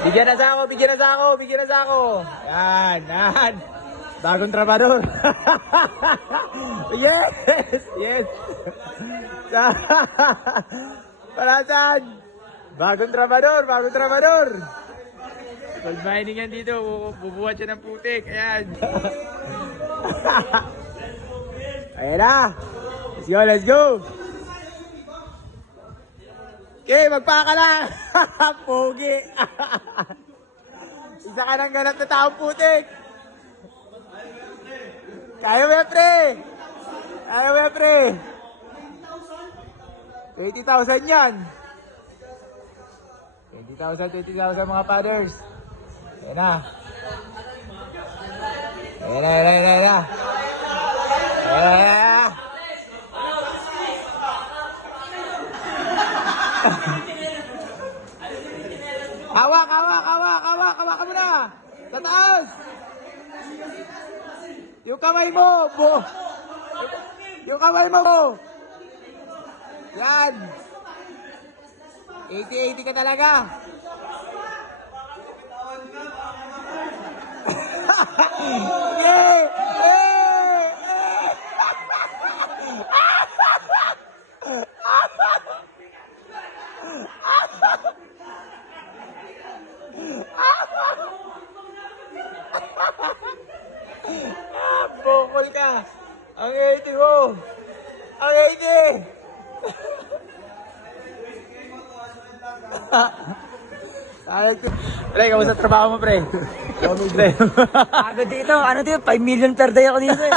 Bigyan na sa ako, bigyan na sa ako, bigyan na sa ako. Yan, yan. Bagong trabador. Yes, yes. Parasan. Bagong trabador, bagong trabador. Gold mining yan dito, bubuhat siya ng putik. Ayan. Ayan na. Let's go, let's go. Okay, magpaka lang. Pogi. Isa ka ng ganap na taong putik. Kaya mo yan, pre. Kaya mo yan, pre. 20,000 yan. 20,000 mga fathers. Ayan na. Ayan na, ayan na, ayan na. Ayan na, ayan na. Hawak, hawak, hawak, hawak, hawak ka muna. Sa taas. Yung kamay mo. Yung kamay mo. Yan. 80-80 ka talaga. Yeah. Bokol ka. Ang 80 mo. Ang 80. Pre, kamusta trabaho mo, pre? Pre. Agad dito. Ano dito? 5 million per day ako dito eh.